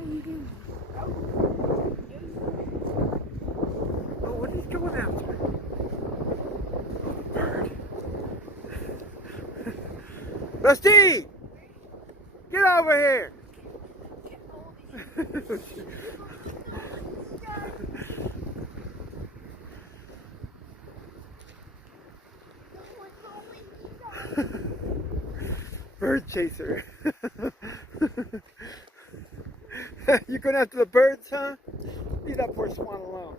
Oh, you do. Oh, what is he going after? Oh, bird. Rusty! Get over here! Bird chaser. You going after the birds, huh? Leave that poor swan alone.